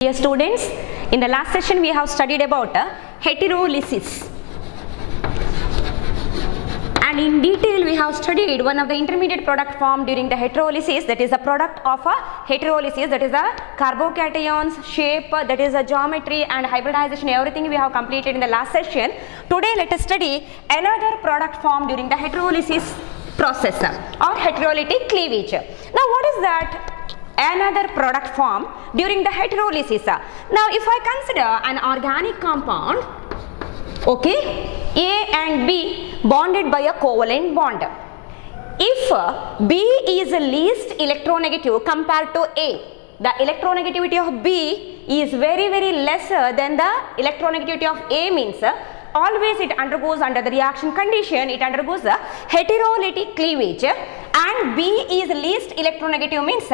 Dear students, in the last session we have studied about heterolysis, and in detail we have studied one of the intermediate product formed during the heterolysis, that is a product of a heterolysis, that is a carbocations, shape, that is a geometry and hybridization, everything we have completed in the last session. Today let us study another product formed during the heterolysis process or heterolytic cleavage. Now what is that? Another product formed during the heterolysis. Now if I consider an organic compound, okay, A and B bonded by a covalent bond. If B is least electronegative compared to A, the electronegativity of B is very lesser than the electronegativity of A, means always it undergoes under the reaction condition, it undergoes a heterolytic cleavage, and B is least electronegative, means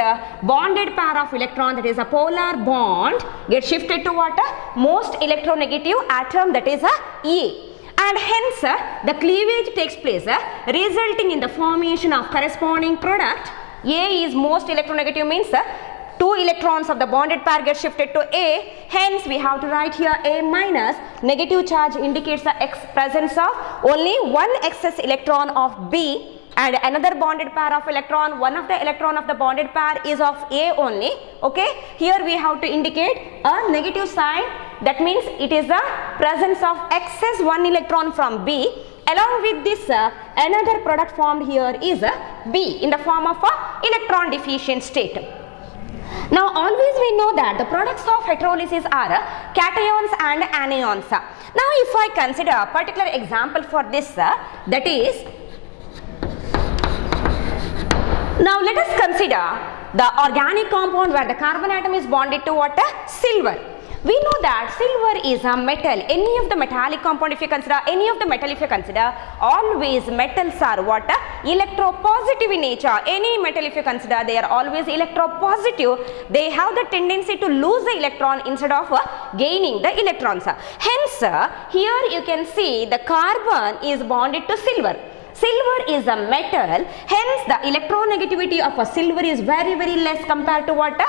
bonded pair of electron, that is a polar bond, gets shifted to what? Most electronegative atom, that is a A, and hence the cleavage takes place resulting in the formation of corresponding product. A is most electronegative, means 2 electrons of the bonded pair get shifted to A, hence we have to write here A minus. Negative charge indicates the presence of only one excess electron of B and another bonded pair of electron. One of the electron of the bonded pair is of A only, okay. Here we have to indicate a negative sign, that means it is the presence of excess 1 electron from B. Along with this another product formed here is B in the form of a electron deficient state. Now always we know that the products of heterolysis are cations and anions. Now if I consider a particular example for this, that is, now let us consider the organic compound where the carbon atom is bonded to what? Silver. We know that silver is a metal. Any of the metallic compound, if you consider any of the metal, if you consider, always metals are what? Electropositive in nature. Any metal if you consider, they are always electropositive. They have the tendency to lose the electron instead of gaining the electrons. Hence here you can see the carbon is bonded to silver. Silver is a metal, hence the electronegativity of a silver is very less compared to what?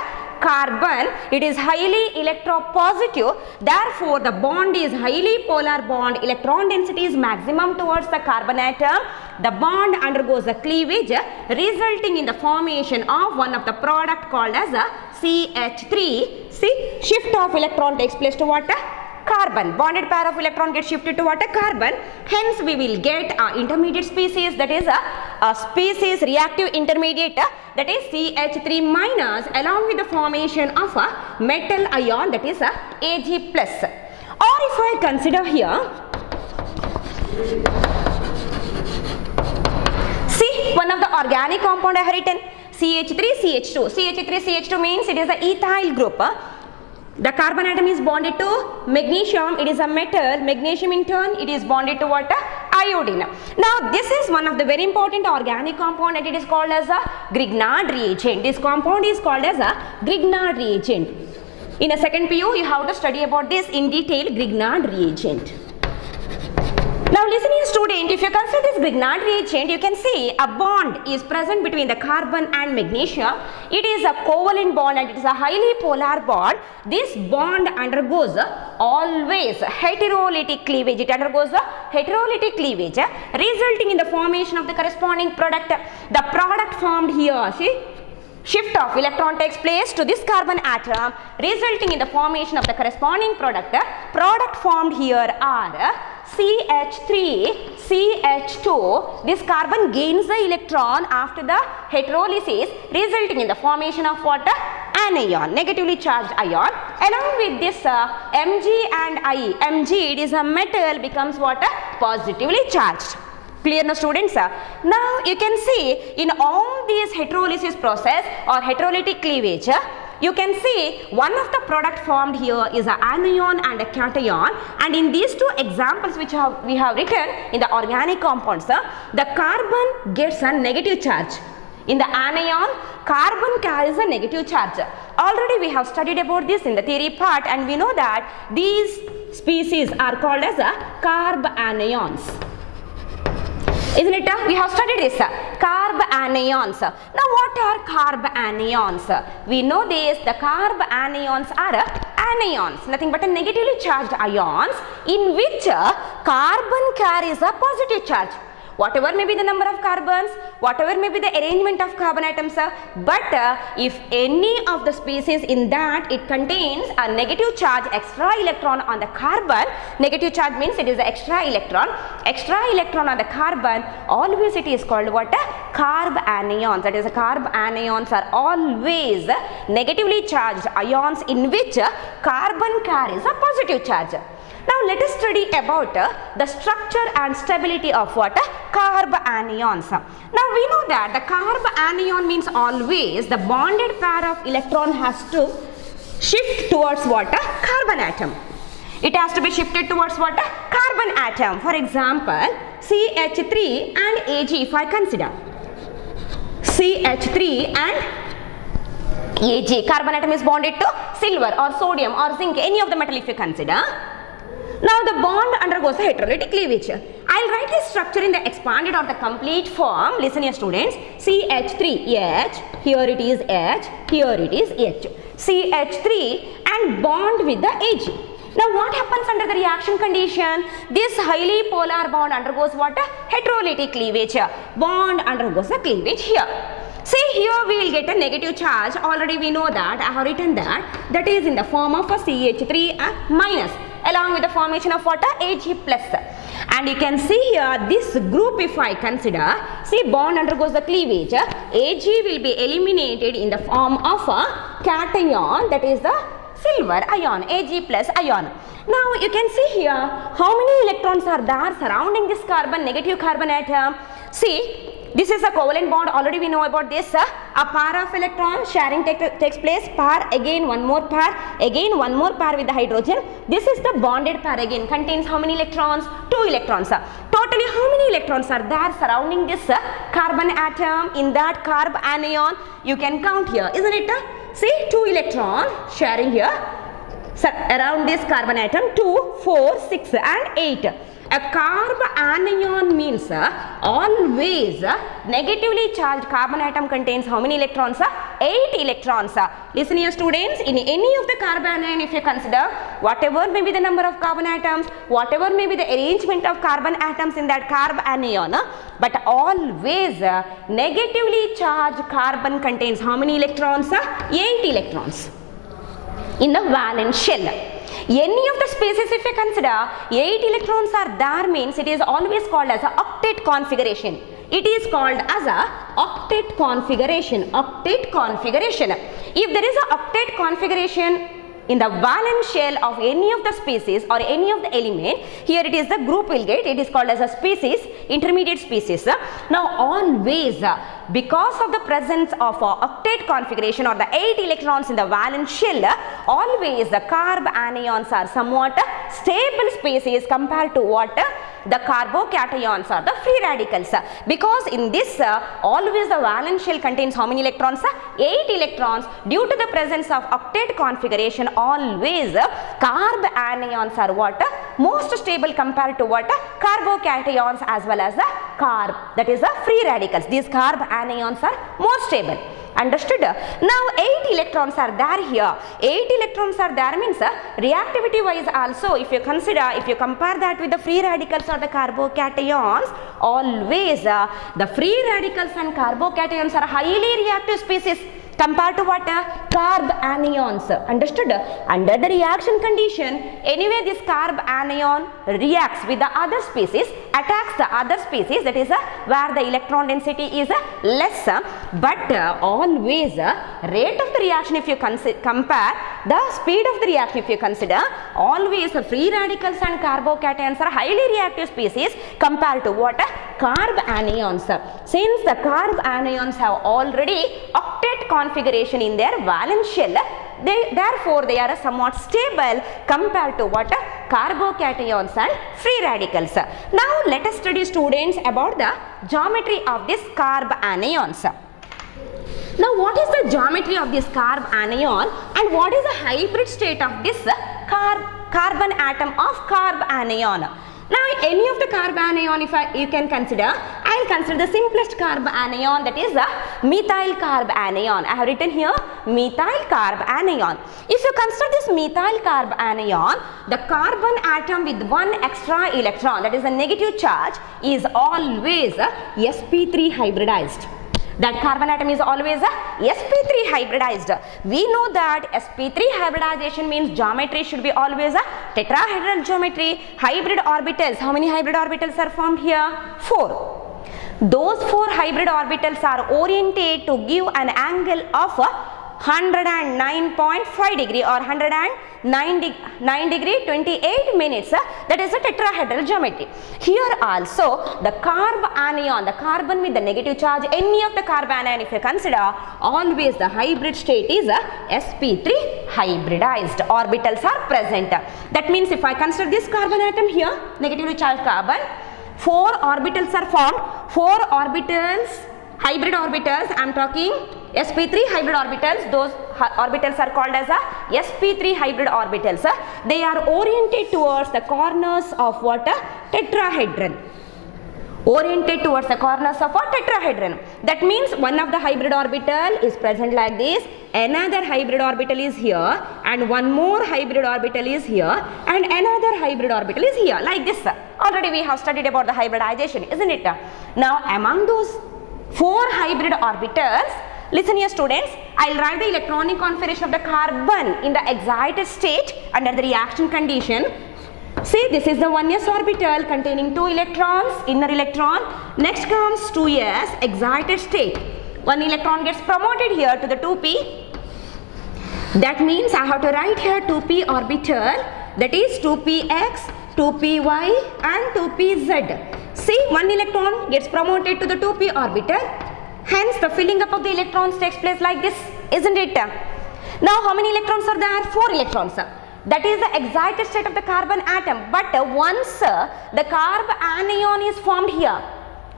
Carbon. It is highly electropositive, therefore the bond is highly polar bond, electron density is maximum towards the carbon atom. The bond undergoes a cleavage resulting in the formation of one of the product called as a CH3. See, shift of electron takes place to what? Carbon. Bonded pair of electron gets shifted to what? Carbon. Hence we will get a intermediate species, that is a species reactive intermediate, that is CH3 minus, along with the formation of a metal ion, that is Ag plus. Or if I consider here, see one of the organic compound I have written CH3CH2. CH3CH2 means it is an ethyl group. The carbon atom is bonded to magnesium, it is a metal. Magnesium in turn, it is bonded to what? Iodine. Now this is one of the very important organic compound, and it is called as a Grignard reagent. This compound is called as a Grignard reagent. In a second PU you have to study about this in detail, Grignard reagent. Now listen here student, if you consider this Grignard reagent, you can see a bond is present between the carbon and magnesium. It is a covalent bond and it is a highly polar bond. This bond undergoes always heterolytic cleavage. It undergoes a heterolytic cleavage resulting in the formation of the corresponding product. The product formed here, see, shift of electron takes place to this carbon atom resulting in the formation of the corresponding product. Product formed here are CH3, CH2. This carbon gains the electron after the heterolysis resulting in the formation of what? Anion, negatively charged ion. Along with this Mg and I, Mg, it is a metal, becomes what? Positively charged. Clear now students? Now you can see in all these heterolysis process or heterolytic cleavage, you can see one of the product formed here is an anion and a cation, and in these two examples which we have written in the organic compounds, the carbon gets a negative charge. In the anion, carbon carries a negative charge. Already we have studied about this in the theory part, and we know that these species are called as carbanions. Isn't it? We have studied this. Carbanions anions. Now what are carb anions? We know this, the carb anions are anions, nothing but a negatively charged ions in which carbon carries a positive charge. Whatever may be the number of carbons, whatever may be the arrangement of carbon atoms, but if any of the species in that it contains a negative charge extra electron on the carbon, negative charge means it is the extra electron on the carbon, always it is called what? Carb anions. That is, carb anions are always negatively charged ions in which carbon carries a positive charge. Now let us study about the structure and stability of what? Carb anions. Now we know that the carb anion means always the bonded pair of electron has to shift towards what? Carbon atom. It has to be shifted towards what? Carbon atom. For example, CH3 and Ag, if I consider CH3 and Ag, carbon atom is bonded to silver or sodium or zinc, any of the metal if you consider. Now the bond undergoes a heterolytic cleavage. I will write this structure in the expanded or the complete form. Listen here students. CH3, H, here it is H, here it is H. CH3 and bond with the Ag. Now what happens under the reaction condition? This highly polar bond undergoes what? Heterolytic cleavage. Bond undergoes a cleavage here. See, here we will get a negative charge. Already we know that. I have written that. That is in the form of a CH3 minus, along with the formation of what? Ag plus. And you can see here this group, if I consider, see, bond undergoes the cleavage. Ag will be eliminated in the form of a cation, that is the silver ion, Ag plus ion. Now you can see here how many electrons are there surrounding this carbon, negative carbon atom. See, this is a covalent bond, already we know about this. A pair of electrons sharing takes place, pair, again one more pair, again one more pair with the hydrogen. This is the bonded pair, again contains how many electrons? 2 electrons. Totally how many electrons are there surrounding this carbon atom in that carb anion? You can count here, isn't it? See, 2 electrons sharing here around this carbon atom, 2, 4, 6 and 8. A carb anion means always negatively charged carbon atom contains how many electrons? 8 electrons. Listen here students, in any of the carbon anion if you consider, whatever may be the number of carbon atoms, whatever may be the arrangement of carbon atoms in that carb anion, but always negatively charged carbon contains how many electrons? 8 electrons in the valence shell. Any of the species if you consider 8 electrons are there means it is always called as a octet configuration. It is called as a octet configuration. Octet configuration. If there is a octet configuration in the valence shell of any of the species or any of the element, here it is the group will get, it is called as a species, intermediate species. Now always because of the presence of octet configuration or the 8 electrons in the valence shell, always the carb anions are somewhat stable species compared to what? The carbocations or the free radicals. Because in this always the valence shell contains how many electrons? 8 electrons. Due to the presence of octet configuration, always carb anions are what? Most stable compared to what? Carbocations as well as the carb, that is the free radicals. These carb anions are more stable. Understood? Now 8 electrons are there here. 8 electrons are there means reactivity wise also, if you consider, if you compare that with the free radicals or the carbocations, always the free radicals and carbocations are highly reactive species compared to what? Carb anions. Understood? Under the reaction condition, anyway this carb anion reacts with the other species, attacks the other species, that is where the electron density is less, but always rate of the reaction if you compare, the speed of the reaction if you consider, always free radicals and carbocations are highly reactive species compared to what? Carb anions. Since the carb anions have already octet configuration in their valence shell, therefore they are somewhat stable compared to what? Carbocations and free radicals. Now let us study students about the geometry of this carb anions. Now what is the geometry of this carb anion and what is the hybrid state of this carbon atom of carb anion? Now any of the carb anion if you can consider, I I'll consider the simplest carb anion, that is the methyl carb anion. I have written here methyl carb anion. If you consider this methyl carb anion, the carbon atom with one extra electron, that is a negative charge, is always sp3 hybridized. That carbon atom is always sp3 hybridized. We know that sp3 hybridization means geometry should be always a tetrahedral geometry. Hybrid orbitals, how many hybrid orbitals are formed here? 4. Those 4 hybrid orbitals are oriented to give an angle of 109.5 degree or 109 degree 28 minutes. That is a tetrahedral geometry. Here also the carb anion, the carbon with the negative charge, any of the carb anion if you consider, always the hybrid state is sp3 hybridized. Orbitals are present. That means if I consider this carbon atom here, negatively charged carbon, 4 orbitals are formed. 4 orbitals, hybrid orbitals, I am talking sp3 hybrid orbitals. Those orbitals are called as sp3 hybrid orbitals. They are oriented towards the corners of what? Tetrahedron. Oriented towards the corners of a tetrahedron. That means one of the hybrid orbital is present like this, another hybrid orbital is here, and one more hybrid orbital is here, and another hybrid orbital is here, like this. Already we have studied about the hybridization, isn't it? Now among those 4 hybrid orbitals, listen here students, I will write the electronic configuration of the carbon in the excited state under the reaction condition. See, this is the 1s orbital containing 2 electrons, inner electron. Next comes 2s, excited state. 1 electron gets promoted here to the 2p. That means I have to write here 2p orbital, that is 2px, 2py and 2pz. See, 1 electron gets promoted to the 2p orbital. Hence, the filling up of the electrons takes place like this, isn't it? Now, how many electrons are there? 4 electrons. That is the excited state of the carbon atom. But once the carb anion is formed here,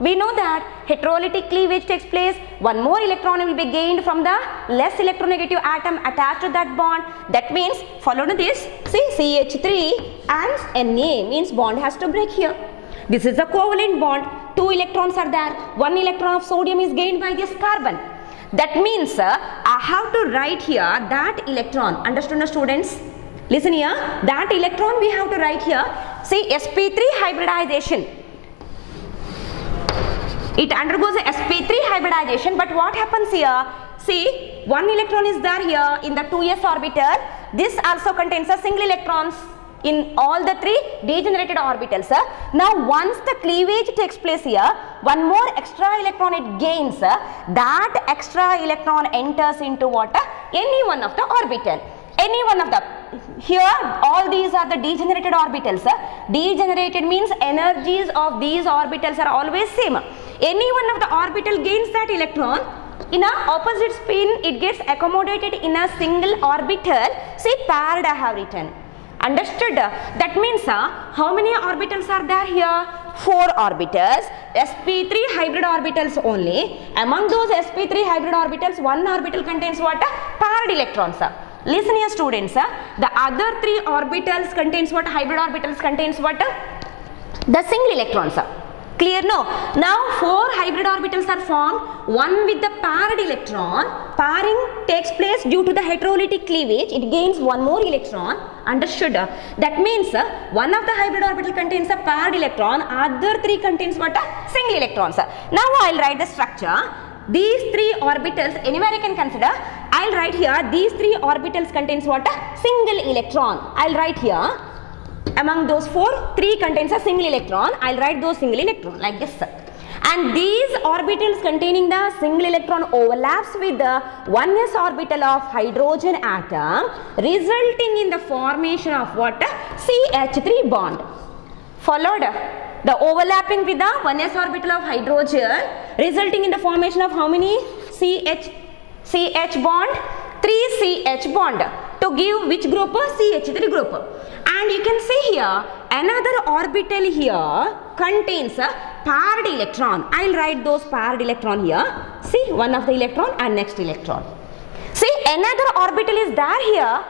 we know that heterolytic cleavage takes place. One more electron will be gained from the less electronegative atom attached to that bond. That means, follow this, see, CH3 and Na means bond has to break here. This is a covalent bond. 2 electrons are there. 1 electron of sodium is gained by this carbon. That means I have to write here that electron. Understood, students? Listen here. That electron we have to write here. See, sp3 hybridization. It undergoes a sp3 hybridization. But what happens here? See, 1 electron is there here in the 2s orbital. This also contains a single electrons in all the 3 degenerated orbitals. Now once the cleavage takes place here, one more extra electron it gains. That extra electron enters into what? Any one of the orbital. Any one of the, here all these are the degenerated orbitals. Degenerated means energies of these orbitals are always same. Any one of the orbital gains that electron. In a opposite spin it gets accommodated in a single orbital. See, paired I have written. Understood? That means how many orbitals are there here? 4 orbitals, sp3 hybrid orbitals only. Among those sp3 hybrid orbitals, 1 orbital contains what? Paired electrons. Listen here students, the other 3 orbitals contains what? Hybrid orbitals contains what? The single electrons. Clear? No. Now 4 hybrid orbitals are formed, one with the paired electron. Pairing takes place due to the heterolytic cleavage. It gains one more electron. Understood? That means one of the hybrid orbital contains a paired electron, other 3 contains what? Single electrons. Now I will write the structure. These 3 orbitals, anywhere I can consider, I will write here, these 3 orbitals contains what? Single electron. I will write here. Among those 4, 3 contains a single electron. I will write those single electron like this. And these orbitals containing the single electron overlaps with the 1s orbital of hydrogen atom, resulting in the formation of what? CH3 bond. Followed? The overlapping with the 1s orbital of hydrogen, resulting in the formation of how many? CH bond? 3 CH bond. To give which group? CH3 group. And you can see here, another orbital here contains a paired electron. I will write those paired electron here. See, one of the electron and next electron. See, another orbital is there here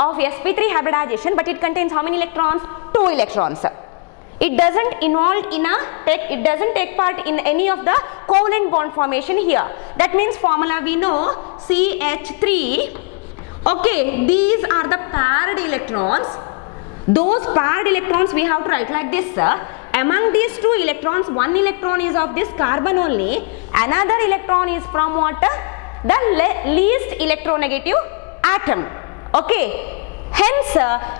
of sp3 hybridization, but it contains how many electrons? 2 electrons. It doesn't take part in any of the covalent bond formation here. That means formula we know CH3. Okay, these are the paired electrons. Those paired electrons we have to write like this. Among these two electrons, one electron is of this carbon only, another electron is from what? The least electronegative atom. Okay, hence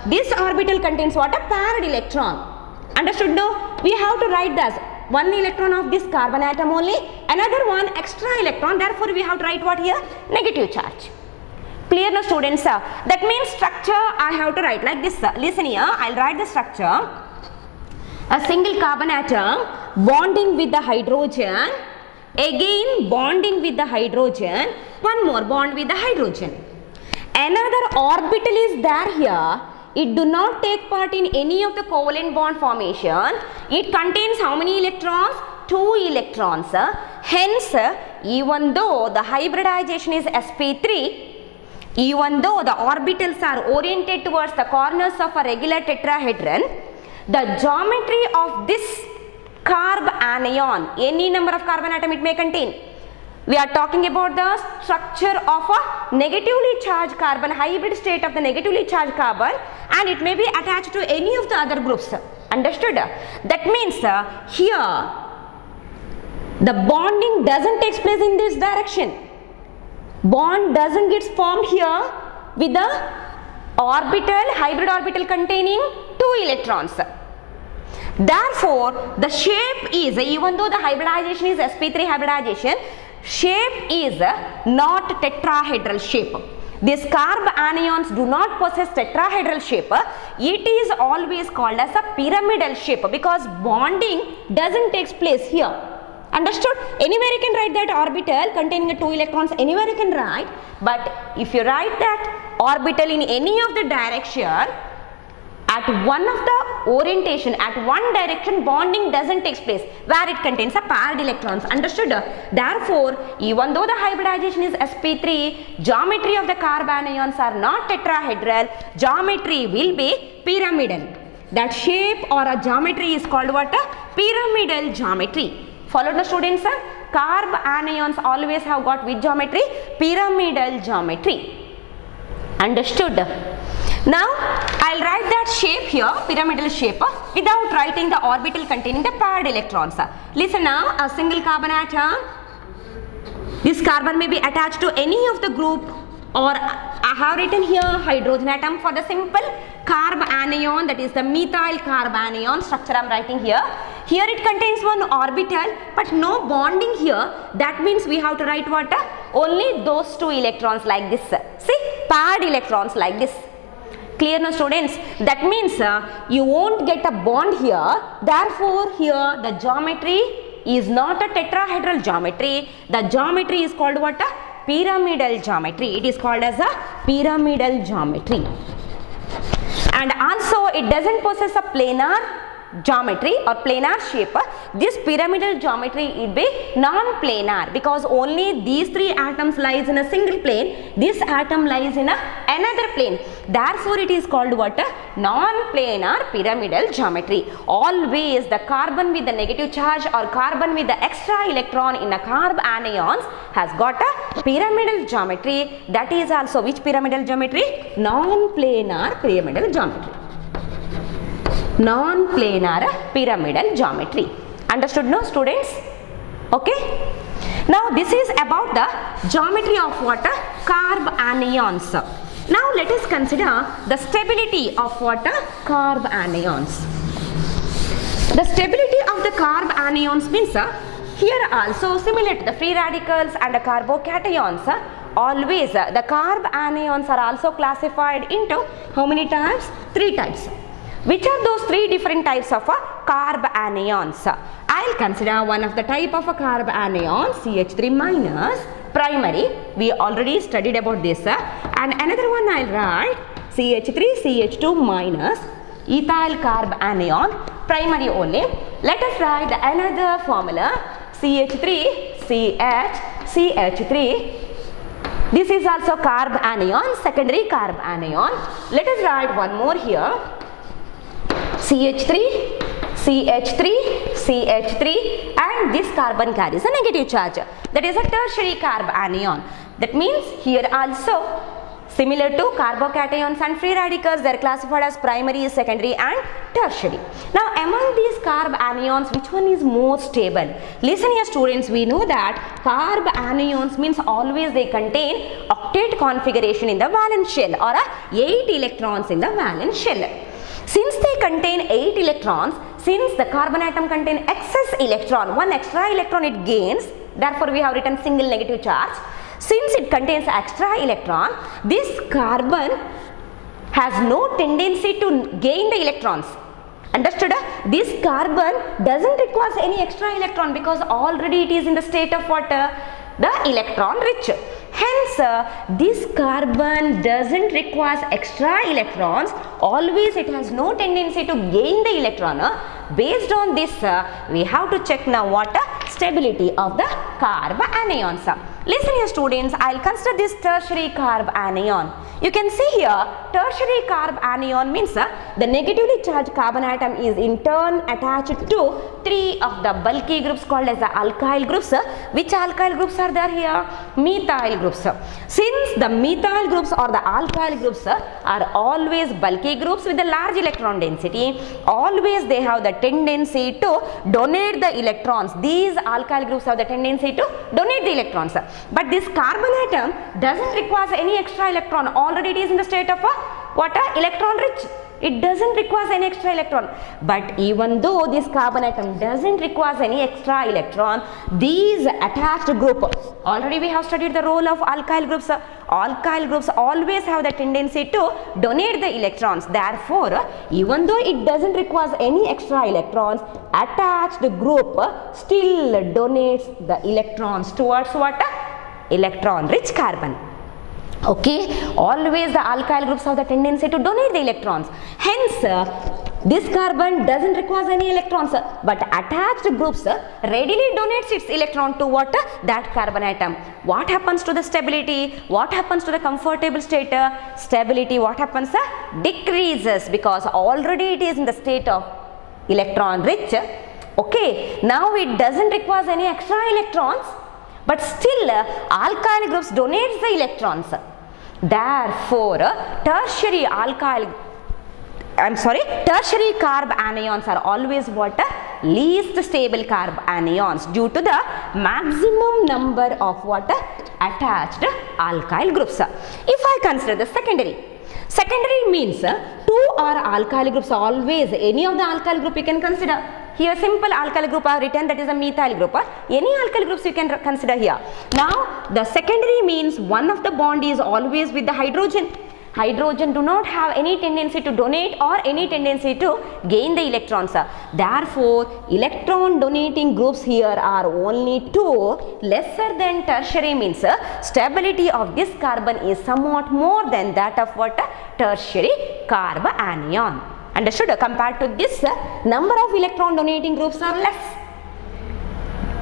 this orbital contains what? A paired electron. Understood? No? We have to write this one electron of this carbon atom only, another one extra electron, therefore we have to write what here? Negative charge. Clear now students? That means structure I have to write like this. Listen here, I'll write the structure. A single carbon atom bonding with the hydrogen, again bonding with the hydrogen, one more bond with the hydrogen. Another orbital is there here. It do not take part in any of the covalent bond formation. It contains how many electrons? 2 electrons. Hence, even though the hybridization is sp3, even though the orbitals are oriented towards the corners of a regular tetrahedron, the geometry of this carb anion, any number of carbon atom it may contain. We are talking about the structure of a negatively charged carbon, hybrid state of the negatively charged carbon, and it may be attached to any of the other groups. Understood? That means here the bonding doesn't take place in this direction. Bond doesn't get formed here with the orbital, hybrid orbital containing 2 electrons. Therefore, the shape is, even though the hybridization is sp3 hybridization, shape is not tetrahedral shape. These carb anions do not possess tetrahedral shape. It is always called as a pyramidal shape because bonding doesn't take place here. Understood? Anywhere you can write that orbital containing 2 electrons, anywhere you can write. But if you write that orbital in any of the direction, at one of the orientation, at one direction, bonding doesn't take place where it contains a paired electrons. Understood? Therefore, even though the hybridization is sp3, geometry of the carb anions are not tetrahedral, geometry will be pyramidal. That shape or a geometry is called what? A pyramidal geometry. Followed the students? Carb anions always have got which geometry? Pyramidal geometry. Understood? Now, I'll write that shape here, pyramidal shape, without writing the orbital containing the paired electrons. Listen now, a single carbon atom. This carbon may be attached to any of the group, or I have written here hydrogen atom for the simple carb anion, that is the methyl carb anion structure I am writing here. Here it contains one orbital but no bonding here. That means we have to write what? Only those 2 electrons like this. See, paired electrons like this. Clear now students? That means you won't get a bond here. Therefore, here the geometry is not a tetrahedral geometry. The geometry is called what? A pyramidal geometry. It is called as a pyramidal geometry. And also it doesn't possess a planar geometry or planar shape. This pyramidal geometry will be non-planar because only these 3 atoms lies in a single plane. This atom lies in another plane. Therefore, it is called what? Non-planar pyramidal geometry. Always the carbon with the negative charge or carbon with the extra electron in a carb anions has got a pyramidal geometry. That is also which pyramidal geometry? Non-planar pyramidal geometry. Non-planar pyramidal geometry. Understood now students? Okay. Now this is about the geometry of what? Carb anions. Now let us consider the stability of what? Carb anions. The stability of the carb anions means here also similar to the free radicals and the carbocations. Always the carb anions are also classified into how many types? 3 types. Which are those 3 different types of carb anions? I'll consider one of the type of a carb anion, CH3 minus, primary. We already studied about this. And another one I'll write CH3, CH2 minus, ethyl carb anion, primary only. Let us write another formula, CH3, CH, CH3. This is also carb anion, secondary carb anion. Let us write one more here. CH3, CH3, and this carbon carries a negative charge. That is a tertiary carb anion. That means here also, similar to carbocations and free radicals, they are classified as primary, secondary and tertiary. Now among these carb anions, which one is more stable? Listen here students, we know that carb anions means always they contain octet configuration in the valence shell, or 8 electrons in the valence shell. Since they contain 8 electrons, since the carbon atom contains excess electron, one extra electron it gains, therefore we have written single negative charge. Since it contains extra electron, this carbon has no tendency to gain the electrons. Understood? This carbon doesn't require any extra electron because already it is in the state of what? The electron rich. Hence, this carbon doesn't require extra electrons. Always it has no tendency to gain the electron. Based on this, we have to check now what? Stability of the carb anions. Listen here students, I will consider this tertiary carb anion. You can see here, tertiary carb anion means the negatively charged carbon atom is in turn attached to 3 of the bulky groups called as the alkyl groups. Which alkyl groups are there here? Methyl groups. Since the methyl groups or the alkyl groups are always bulky groups with a large electron density, always they have the tendency to donate the electrons. These alkyl groups have the tendency to donate the electrons. But this carbon atom doesn't require any extra electron. Already it is in the state of what? Electron rich. It doesn't require any extra electron. But even though this carbon atom doesn't require any extra electron, these attached group, already we have studied the role of alkyl groups. Alkyl groups always have the tendency to donate the electrons. Therefore, even though it doesn't require any extra electrons, attached group still donates the electrons towards what? Electron rich carbon. Okay, always the alkyl groups have the tendency to donate the electrons. Hence, this carbon doesn't require any electrons, but attached groups readily donates its electron to what? That carbon atom. What happens to the stability? What happens to the comfortable state? Stability, what happens? Decreases, because already it is in the state of electron rich. Okay, now it doesn't require any extra electrons, but still alkyl groups donates the electrons. Therefore, tertiary carb anions are always what? Least stable carb anions due to the maximum number of what? Attached alkyl groups. If I consider the secondary means 2 are alkyl groups, always any of the alkyl group you can consider. Here simple alkyl group are written, that is a methyl group. Any alkyl groups you can consider here. Now the secondary means one of the bond is always with the hydrogen. Hydrogen do not have any tendency to donate or any tendency to gain the electrons. Therefore, electron donating groups here are only 2. Lesser than tertiary means stability of this carbon is somewhat more than that of what? Tertiary carb anion. Understood? Compared to this, number of electron donating groups are less.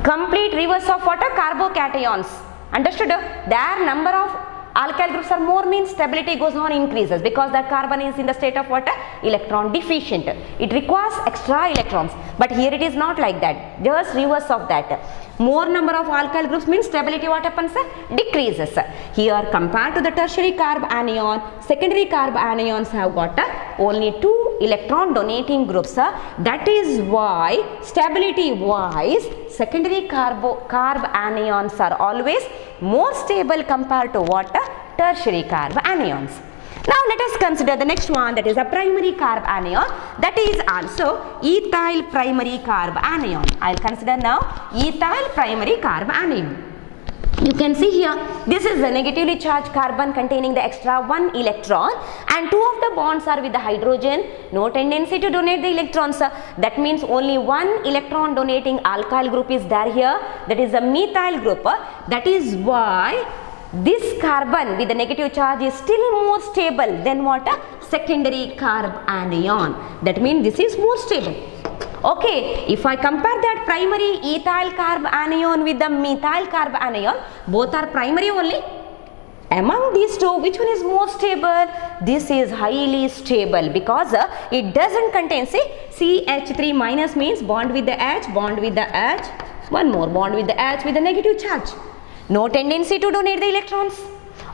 Complete reverse of what? Carbocations. Understood? Their number of alkyl groups are more, means stability goes on increases, because that carbon is in the state of what? Electron deficient. It requires extra electrons, but here it is not like that, just reverse of that. More number of alkyl groups means stability what happens? Decreases. Here compared to the tertiary carb anion, secondary carb anions have got only 2 electron donating groups. That is why stability wise secondary carb anions are always more stable compared to what? Tertiary carb anions. Now let us consider the next one, that is a primary carb anion, that is also ethyl primary carb anion. I will consider now ethyl primary carb anion. You can see here, this is the negatively charged carbon containing the extra 1 electron, and 2 of the bonds are with the hydrogen, no tendency to donate the electrons. That means only 1 electron donating alkyl group is there here, that is the methyl group. That is why this carbon with the negative charge is still more stable than what? Secondary carb anion. That means this is more stable. Okay, if I compare that primary ethyl carb anion with the methyl carb anion, both are primary only. Among these two, which one is more stable? This is highly stable because it doesn't contain, see, CH3 minus means bond with the H, bond with the H, one more bond with the H with a negative charge. No tendency to donate the electrons.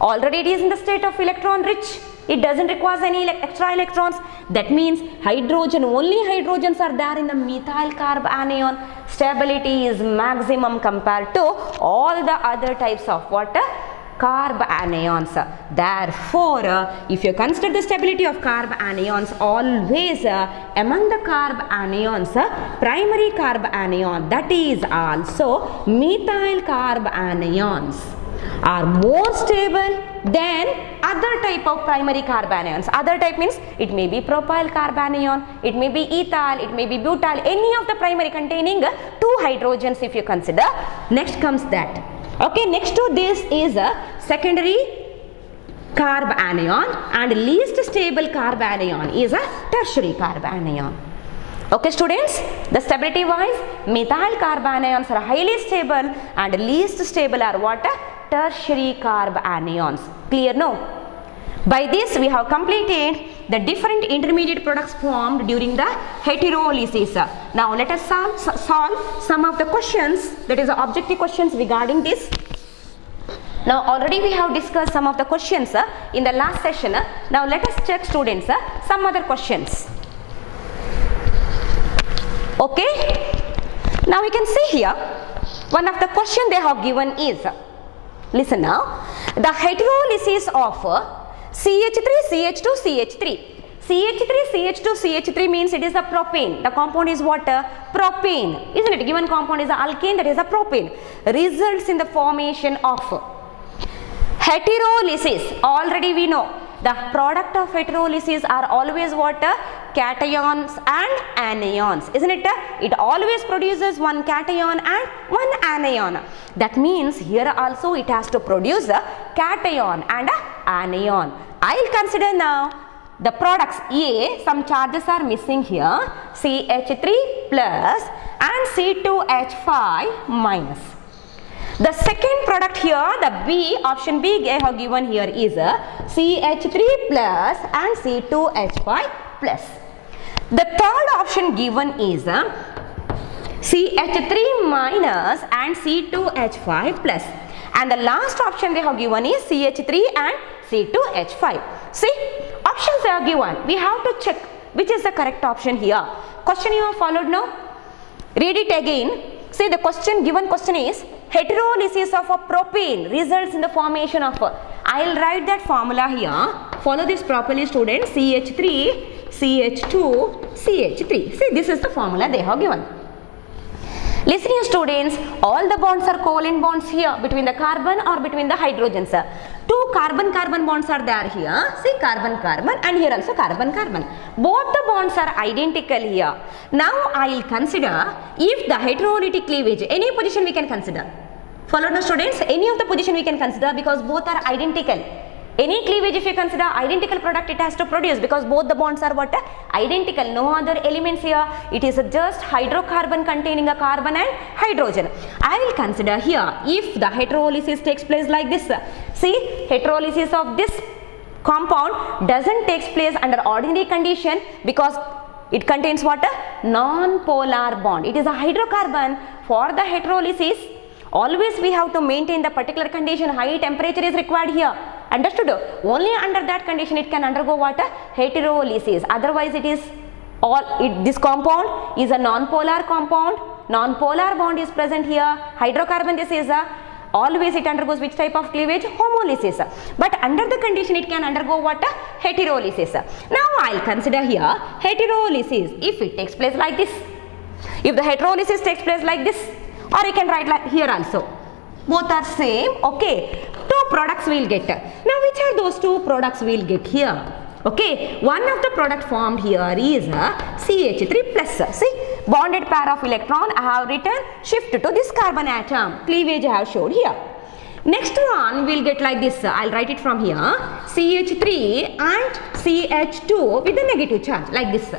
Already it is in the state of electron rich. It doesn't require any extra electrons. That means hydrogen, only hydrogens are there in the methyl carb anion. Stability is maximum compared to all the other types of what? Carb anions. Therefore, if you consider the stability of carb anions, always among the carb anions, primary carb anion, that is also methyl carb anions, are more stable than other type of primary carb anions. Other type means it may be propyl carb anion, it may be ethyl, it may be butyl, any of the primary containing two hydrogens if you consider. Next comes that. Okay, next to this is a secondary carb anion, and least stable carb anion is a tertiary carb anion. Okay students, the stability wise, methyl carb anions are highly stable and least stable are what? Tertiary carb anions. Clear, no? By this we have completed the different intermediate products formed during the heterolysis. Now let us solve some of the questions, that is the objective questions regarding this. Now already we have discussed some of the questions in the last session. Now let us check students some other questions. Okay, now we can see here one of the question they have given is, listen now, the heterolysis of CH3, CH2, CH3. CH3, CH2, CH3 means it is a propane. The compound is what? Propane. Isn't it? Given compound is a alkane, that is a propane. Results in the formation of heterolysis. Already we know the product of heterolysis are always what? Cations and anions. Isn't it? It always produces one cation and one anion. That means here also it has to produce a cation and a anion. I will consider now the products A, some charges are missing here, CH3 plus and C2H5 minus. The second product here, the B, option B they have given here is CH3 plus and C2H5 plus. The third option given is CH3 minus and C2H5 plus. And the last option they have given is CH3 and C2H5. See, options they are given. We have to check which is the correct option here. Question you have followed now? Read it again. See, the question, given question is heterolysis of a propane results in the formation of a, I will write that formula here. Follow this properly students. CH3, CH2, CH3. See, this is the formula they have given. Listen here students, all the bonds are covalent bonds here between the carbon or between the hydrogens. Two carbon-carbon bonds are there here. See, carbon-carbon and here also carbon-carbon. Both the bonds are identical here. Now I will consider if the heterolytic cleavage, any position we can consider. Follow no students, any of the position we can consider because both are identical. Any cleavage if you consider identical product it has to produce because both the bonds are what? Identical. No other elements here. It is just hydrocarbon containing a carbon and hydrogen. I will consider here if the heterolysis takes place like this. See, heterolysis of this compound doesn't take place under ordinary condition because it contains what? Non-polar bond. It is a hydrocarbon. For the heterolysis, always we have to maintain the particular condition. High temperature is required here. Understood? Only under that condition it can undergo what? Heterolysis. Otherwise it is this compound is a non-polar compound. Non-polar bond is present here. Hydrocarbon this is always it undergoes which type of cleavage? Homolysis. But under the condition it can undergo what? Heterolysis. Now I will consider here heterolysis if it takes place like this. If the heterolysis takes place like this, or you can write like here also. Both are same. Okay. Two products we will get. Now which are those two products we will get here? Okay. One of the product formed here is CH3 plus. See, bonded pair of electron I have written shift to this carbon atom. Cleavage I have showed here. Next one we will get like this. I will write it from here. CH3 and CH2 with a negative charge like this.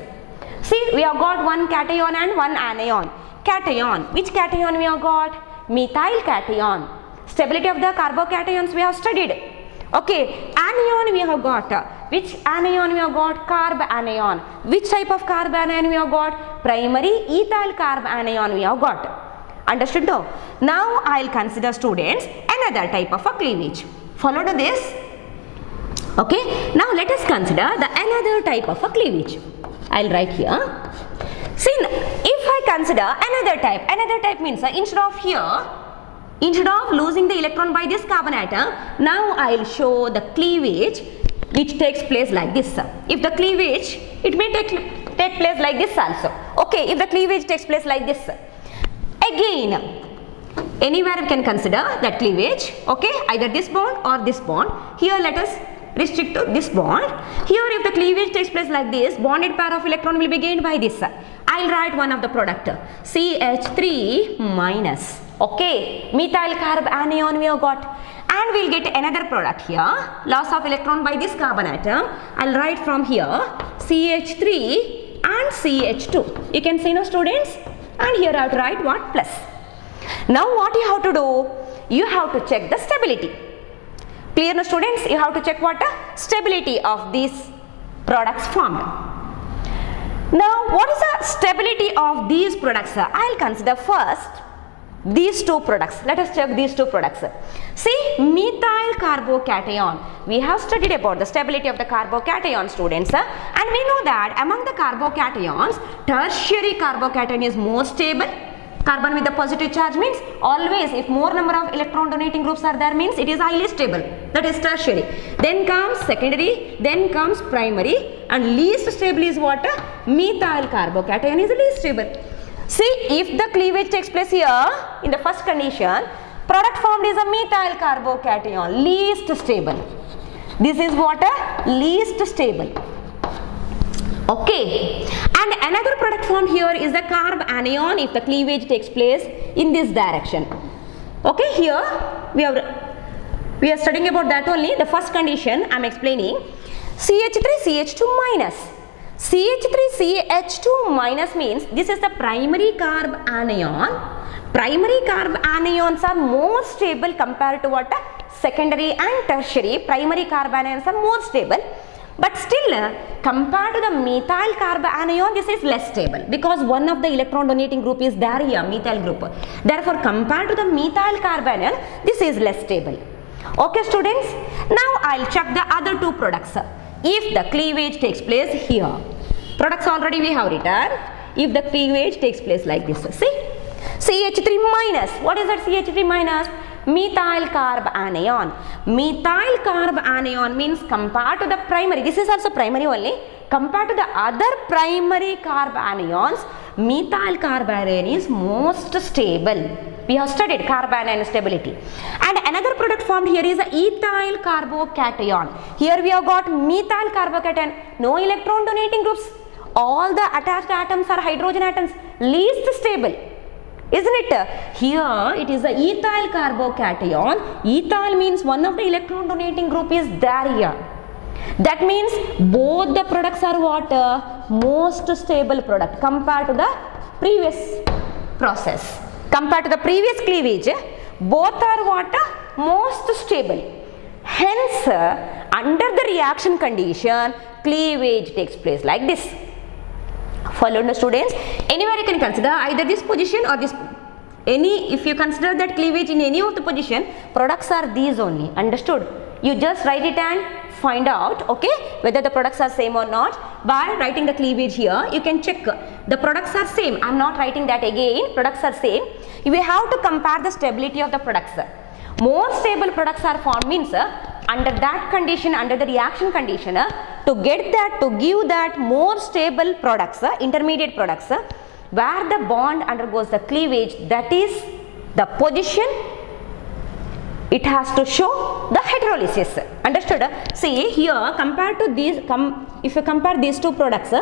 See, we have got one cation and one anion. Cation. Which cation we have got? Methyl cation. Stability of the carbocations we have studied. Okay, anion we have got. Which anion we have got? Carb anion. Which type of carb anion we have got? Primary ethyl carb anion we have got. Understood now? Now I will consider, students, another type of a cleavage. Follow to this. Okay, now let us consider the another type of a cleavage. I will write here. See, if I consider another type means instead of losing the electron by this carbon atom, now I will show the cleavage which takes place like this. If the cleavage, it may take place like this also. Okay, if the cleavage takes place like this. Again, anywhere we can consider that cleavage. Okay, either this bond or this bond. Here let us restrict to this bond. Here if the cleavage takes place like this, bonded pair of electron will be gained by this. I will write one of the product, CH3 minus. Okay, methyl carb anion we have got, and we will get another product here, loss of electron by this carbon atom. I will write from here CH3 and CH2. You can see now, students, and here I have to write what? Plus. Now what you have to do? You have to check the stability. Clear now, students? You have to check what? Stability of these products formed. Now what is the stability of these products? I will consider first these two products. Let us check these two products. See, methyl carbocation. We have studied about the stability of the carbocation, students, and we know that among the carbocations, tertiary carbocation is more stable. Carbon with the positive charge means always, if more number of electron donating groups are there, means it is highly stable. That is tertiary. Then comes secondary, then comes primary, and least stable is what? Methyl carbocation is least stable. See, if the cleavage takes place here, in the first condition, product formed is a methyl carbocation, least stable. This is what? Least stable. Okay, and another product formed here is the carb anion if the cleavage takes place in this direction. Okay, here we are studying about that only. The first condition I am explaining. CH3 CH2 minus. CH3 CH2 minus means this is the primary carb anion. Primary carb anions are more stable compared to what? Secondary and tertiary. Primary carb anions are more stable. But still, compared to the methyl carb anion, this is less stable because one of the electron donating group is there here, methyl group. Therefore, compared to the methyl carb anion, this is less stable. Okay, students. Now, I will check the other two products. If the cleavage takes place here, products already we have written. If the cleavage takes place like this, see, CH3 minus. What is that CH3 minus? Methyl carb anion. Methyl carb anion means compared to the primary, this is also primary only, compared to the other primary carb anions, methyl carb anion is most stable. We have studied carb anion stability. And another product formed here is ethyl carbocation. Here we have got methyl carbocation, no electron donating groups. All the attached atoms are hydrogen atoms, least stable. Isn't it? Here it is the ethyl carbocation. Ethyl means one of the electron donating group is there here. That means both the products are what? Most stable product compared to the previous process. Compared to the previous cleavage, both are what? Most stable. Hence, under the reaction condition, cleavage takes place like this. Followed, the students. Anywhere you can consider either this position or this. If you consider that cleavage in any of the position, products are these only. Understood? You just write it and find out, okay, whether the products are same or not. By writing the cleavage here, you can check the products are same. I am not writing that again. Products are same. You have to compare the stability of the products. More stable products are formed means under that condition, under the reaction condition, to give that more stable products, intermediate products, where the bond undergoes the cleavage, that is the position, it has to show the hydrolysis. Understood? See here, compared to these, if you compare these two products,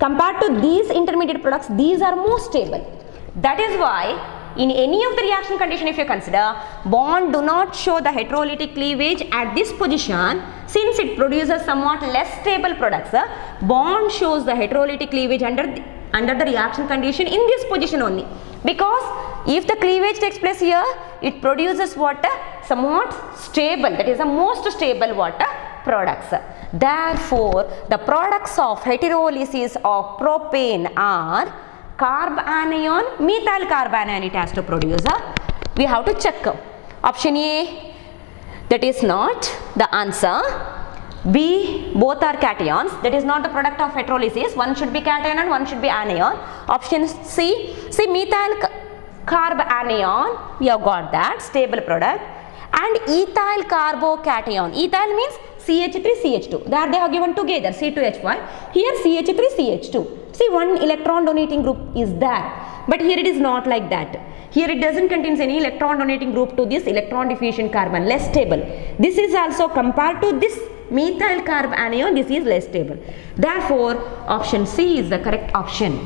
compared to these intermediate products, these are more stable. That is why in any of the reaction condition, if you consider, bond do not show the heterolytic cleavage at this position, since it produces somewhat less stable products. Bond shows the heterolytic cleavage under the reaction condition in this position only, because If the cleavage takes place here, it produces what? Somewhat stable, that is the most stable what? Products. Therefore, the products of heterolysis of propane are carbanion, methyl carbanion it has to produce. We have to check. Option A, that is not the answer. B, both are cations, that is not the product of heterolysis. One should be cation and one should be anion. Option C, methyl carbanion, we have got that, stable product. And ethyl carbocation, ethyl means CH3CH2, there they have given together C2H5, here CH3CH2. See, one electron donating group is there, but here it is not like that. Here it doesn't contain any electron donating group to this electron deficient carbon, less stable. This is also compared to this methyl carbanion, this is less stable. Therefore, option C is the correct option.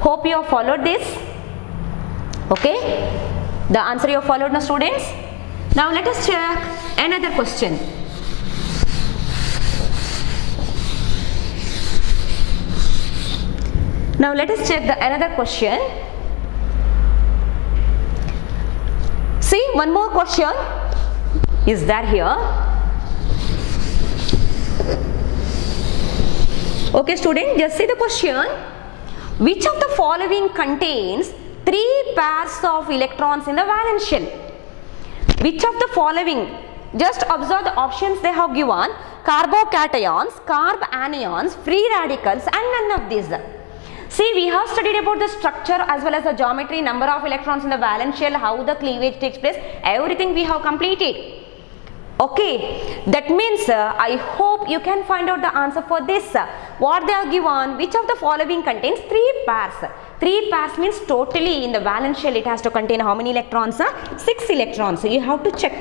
Hope you have followed this. Okay, the answer you have followed now, students. Now let us check another question. Now let us check another question. See, one more question is there here. Okay student, just see the question. Which of the following contains 3 pairs of electrons in the valence shell? Which of the following? Just observe the options they have given. Carbocations, carbanions, free radicals and none of these. See, we have studied about the structure as well as the geometry, number of electrons in the valence shell, how the cleavage takes place, everything we have completed. Okay, that means I hope you can find out the answer for this. What they are given, which of the following contains 3 pairs? 3 pairs means totally in the valence shell it has to contain how many electrons? 6 electrons. So you have to check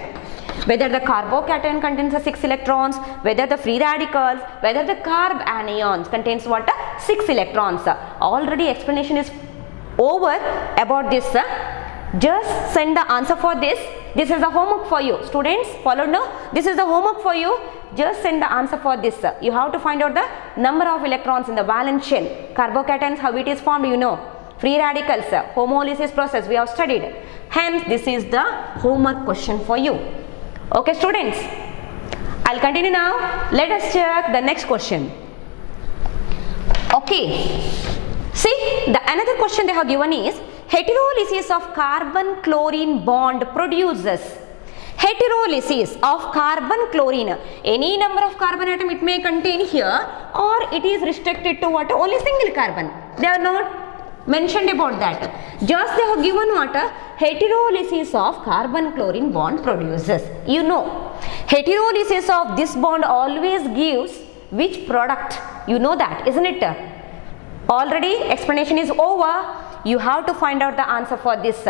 whether the carbocation contains 6 electrons, whether the free radicals, whether the carbanions contains what? 6 electrons. Already explanation is over about this. Just send the answer for this. This is the homework for you. Students, follow now. This is the homework for you. Just send the answer for this. You have to find out the number of electrons in the valence shell. Carbocations, how it is formed, you know. Free radicals, homolysis process, we have studied. Hence, this is the homework question for you. Okay, students. I'll continue now. Let us check the next question. Okay. See, the another question they have given is heterolysis of carbon-chlorine bond produces. Heterolysis of carbon-chlorine. Any number of carbon atom it may contain here, or it is restricted to what? Only single carbon. They are not mentioned about that. Just they have given what? Heterolysis of carbon-chlorine bond produces. You know, heterolysis of this bond always gives which product? You know that, isn't it? Already explanation is over. You have to find out the answer for this.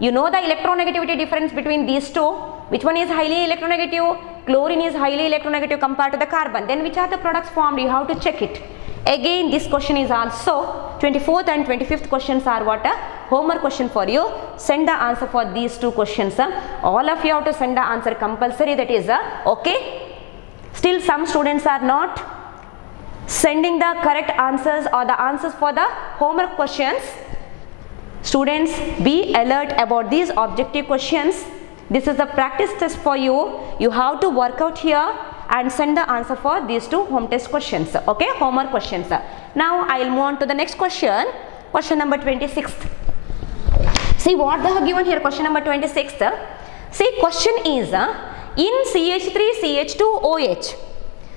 You know the electronegativity difference between these two. Which one is highly electronegative? Chlorine is highly electronegative compared to the carbon. Then which are the products formed? You have to check it. Again, this question is also 24th and 25th questions are what? Homework question for you. Send the answer for these 2 questions. All of you have to send the answer compulsory, that is okay. Still some students are not sending the correct answers or the answers for the homework questions. Students, be alert about these objective questions. This is the practice test for you. You have to work out here and send the answer for these 2 home test questions. Okay, homework questions. Now I will move on to the next question. Question number 26. See what they have given here. Question number 26. See, question is in CH3CH2OH.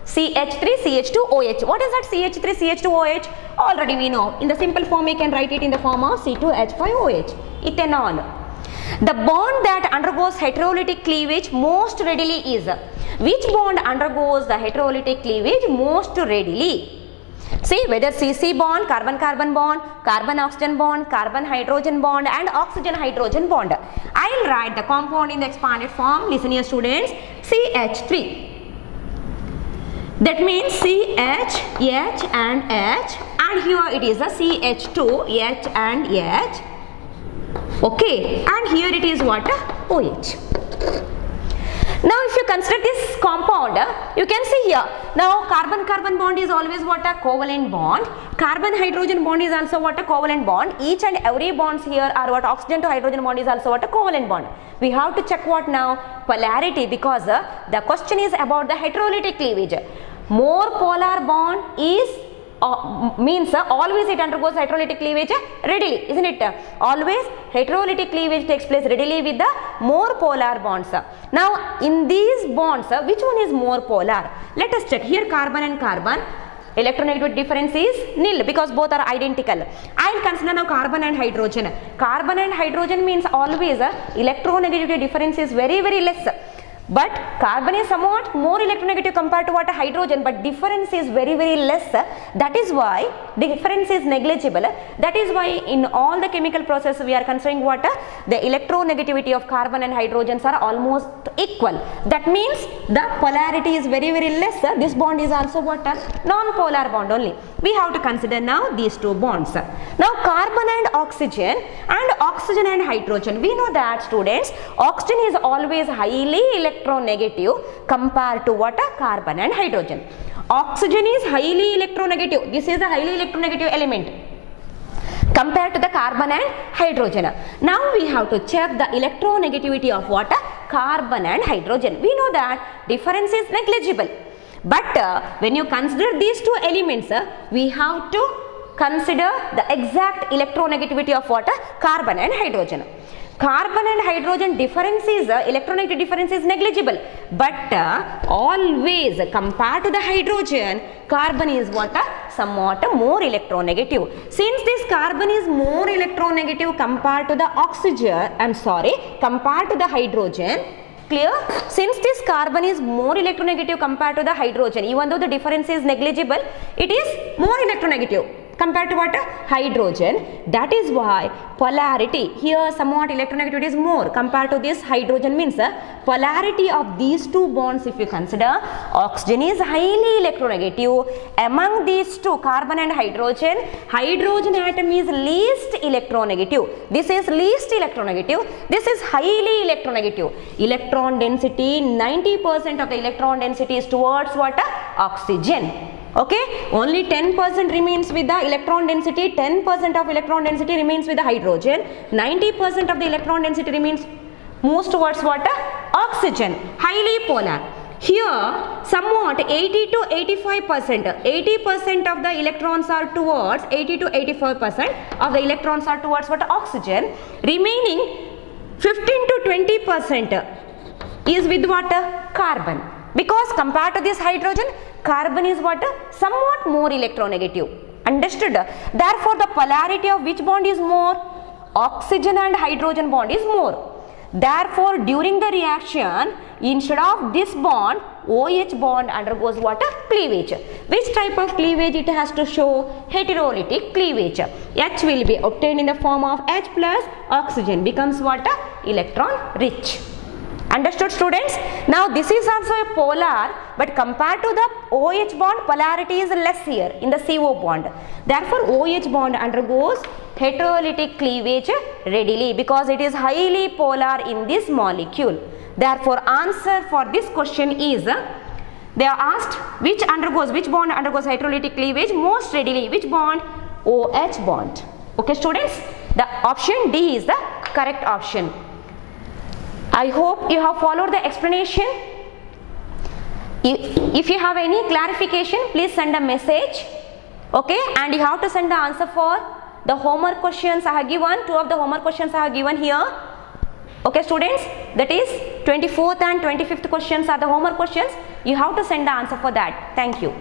CH3CH2OH. What is that CH3CH2OH? Already we know. In the simple form, we can write it in the form of C2H5OH. Ethanol. The bond that undergoes heterolytic cleavage most readily is. Which bond undergoes the heterolytic cleavage most readily? See, whether CC bond, carbon-carbon bond, carbon-oxygen bond, carbon-hydrogen bond and oxygen-hydrogen bond. I will write the compound in the expanded form. Listen here students. CH3. That means CH, H and H, and here it is a CH2, H and H. Okay, and here it is what? OH. Now if you consider this compound, you can see here, now carbon-carbon bond is always what? A covalent bond. Carbon-hydrogen bond is also what? A covalent bond. Each and every bonds here are what? Oxygen to hydrogen bond is also what? A covalent bond. We have to check what now? Polarity, because the question is about the heterolytic cleavage. More polar bond is means always it undergoes heterolytic cleavage readily, isn't it? Always heterolytic cleavage takes place readily with the more polar bonds. Now in these bonds, which one is more polar? Let us check. Here carbon and carbon, electronegativity difference is nil because both are identical. I will consider now carbon and hydrogen. Carbon and hydrogen means always electronegativity difference is very less. But carbon is somewhat more electronegative compared to what? Hydrogen, but difference is very less. That is why difference is negligible. That is why in all the chemical process we are considering what? The electronegativity of carbon and hydrogens are almost equal. That means the polarity is very less. This bond is also what? Non-polar bond only. We have to consider now these two bonds. Now carbon and oxygen and hydrogen. We know that, students, oxygen is always highly electronegative compared to what? Carbon and hydrogen. Oxygen is highly electronegative. This is a highly electronegative element compared to the carbon and hydrogen. Now we have to check the electronegativity of what? Carbon and hydrogen. We know that difference is negligible. But when you consider these two elements, we have to consider the exact electronegativity of what? Carbon and hydrogen. Carbon and hydrogen difference is, electronegativity difference is negligible. But always compared to the hydrogen, carbon is what? Somewhat more electronegative. Since this carbon is more electronegative compared to the oxygen, compared to the hydrogen, clear? Since this carbon is more electronegative compared to the hydrogen, even though the difference is negligible, it is more electronegative compared to what? Hydrogen. That is why polarity here somewhat electronegativity is more compared to this hydrogen, means polarity of these two bonds, if you consider, oxygen is highly electronegative. Among these two, carbon and hydrogen, hydrogen atom is least electronegative. This is least electronegative. This is highly electronegative. Electron density, 90% of the electron density is towards what? Oxygen. Okay, only 10% remains with the electron density, 10% of electron density remains with the hydrogen, 90% of the electron density moves towards what? Oxygen, highly polar. Here somewhat 80 to 85%, 80% of the electrons are towards, 80 to 85% of the electrons are towards what? Oxygen. Remaining 15 to 20% is with what? Carbon. Because compared to this hydrogen, carbon is what? Somewhat more electronegative. Understood? Therefore, the polarity of which bond is more? Oxygen and hydrogen bond is more. Therefore, during the reaction, instead of this bond, OH bond undergoes what? Cleavage. Which type of cleavage it has to show? Heterolytic cleavage. H will be obtained in the form of H plus oxygen becomes what? Electron rich. Understood, students? Now this is also a polar, but compared to the OH bond, polarity is less here in the CO bond. Therefore, OH bond undergoes heterolytic cleavage readily because it is highly polar in this molecule. Therefore, answer for this question is, they are asked which bond undergoes heterolytic cleavage most readily. Which bond? OH bond. Okay, students? The option D is the correct option. I hope you have followed the explanation. If you have any clarification, please send a message. Okay, and you have to send the answer for the homework questions I have given. 2 of the homework questions I have given here. Okay, students, that is 24th and 25th questions are the homework questions. You have to send the answer for that. Thank you.